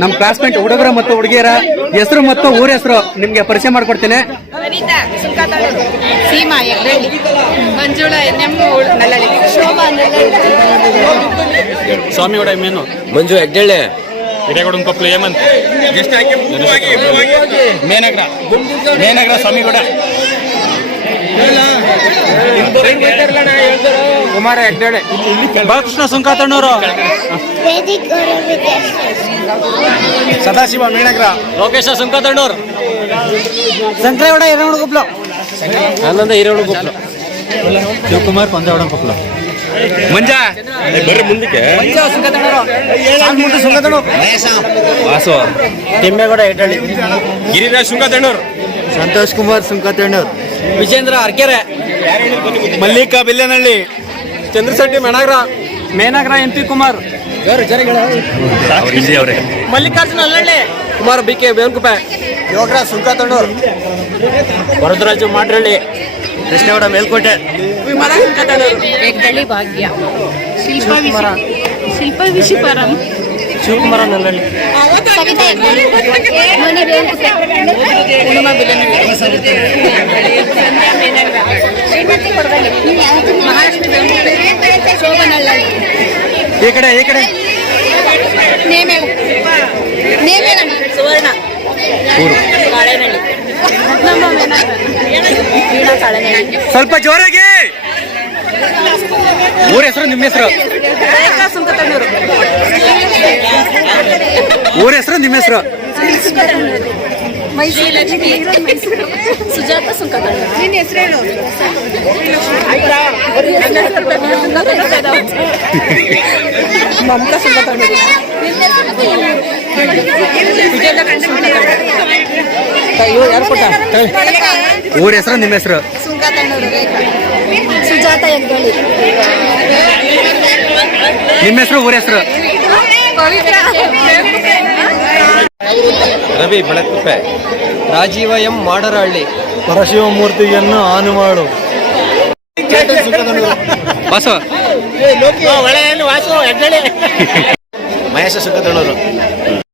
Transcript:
ನಮ್ಮ ಕ್ಲಾಸ್ಮೇಟ್ ಹುಡುಗರ ಮತ್ತು ಹುಡುಗಿಯರ ಹೆಸರು ಮತ್ತು ಊರ ಹೆಸರು ನಿಮ್ಗೆ ಪರಿಚಯ ಮಾಡ್ಕೊಡ್ತೇನೆ. ಸ್ವಾಮಿ ಸೀಮಾ ಮಂಜುಳಾ ಮೇನು. ಮಂಜು ಹೆಗ್ಡೆಳ್ಳೆ ಹಿರೇಗೌಡನ ಕೊಪ್ಪಲು ಹೇಮಂತ್. ಸ್ವಾಮಿ ಮೇನಗರ ಸ್ವಾಮಿಗೌಡ ಕುಮಾರ ಹೆಗ್ಡೆಳೆ ಬಾಲಕೃಷ್ಣ ಸುಂಕಾತಣ್ಣವರು. ಸದಾಶಿವ ಮೇಣಗ್ರ. ಲೋಕೇಶ ಸುಂಕಾತಣ್ಣವ್ರು. ಸಂಕ್ರೇವಡ ಹಿರೋಣ ಕೊಪ್ಪಲು ಆನಂದ ಹಿರೇಗೌಡ ಗುಪ್ಲ ಶಿವಕುಮಾರ್ ಕೊಂದಗೌಡ ಕೊಪ್ಪಲು ಮಂಜ ಬರ್ರಿ ಮುಂದಕ್ಕೆ. ವಾಸು. ತಿಮ್ಮೇಗೌಡ ಹೆಗ್ಡಳ್ಳಿ ಗಿರಿರಾಜ್ ಸುಂಕತಣ್ಣವ್ರು. Santosh Kumar ಸುಂಕಾತಣ್ಣವ್ರು. Vijendra Arkere. Mallika Billenahalli. Chandrashetty Menagra. Menagra M P Kumar. Mallikarjuna Allalli Kumar B K Bevankuppe Yogaraj ಸುಂಕಾತಣ್ಣವ್ರು Varadaraju Madrahalli Krishnagowda Melkote. ಎಗ್ರಳ್ಳಿ Bhagya. Shilpa ಶಿಲ್ಪ ವಿಶಿಪರಂ ಶಿವಕುಮಾರ ನಲ್ಲಳ್ಳಿ ಕವಿತಾ ಈ ಕಡೆ ಈ ಕಡೆ. ಸುವರ್ಣ. ಸ್ವಲ್ಪ ಜೋರಾಗಿ. ಊರ ಹೆಸರು ನಿಮ್ಮ ಹೆಸರು? ಊರ ಹೆಸರು ನಿಮ್ಮ ಹೆಸರು? ಮೈಸೂರು. ಲಕ್ಷ್ಮಿ ಸುಜಾತ ಸುಂಕ ನಿನ್ನ ಹೆಸರೇನು ಮಮತಾ ಯಾರು ಕೊಟ್ಟ ಊರ ಹೆಸರು ನಿಮ್ಮ ಹೆಸರು? ಸುಜಾತ ನಿಮ್ಮ ಹೆಸರು ಊರ ಹೆಸರು? ರವಿ ಬೆಳಕುಪ್ಪೆ. ರಾಜೀವ ಎಂ ಮಾಡರಹಳ್ಳಿ ಪರಶಿವಮೂರ್ತಿಯನ್ನು ಆನು ಮಾಡು. ವಾಸು ಮಹೇಶ ಸುಂಕತಣ್ಣವರು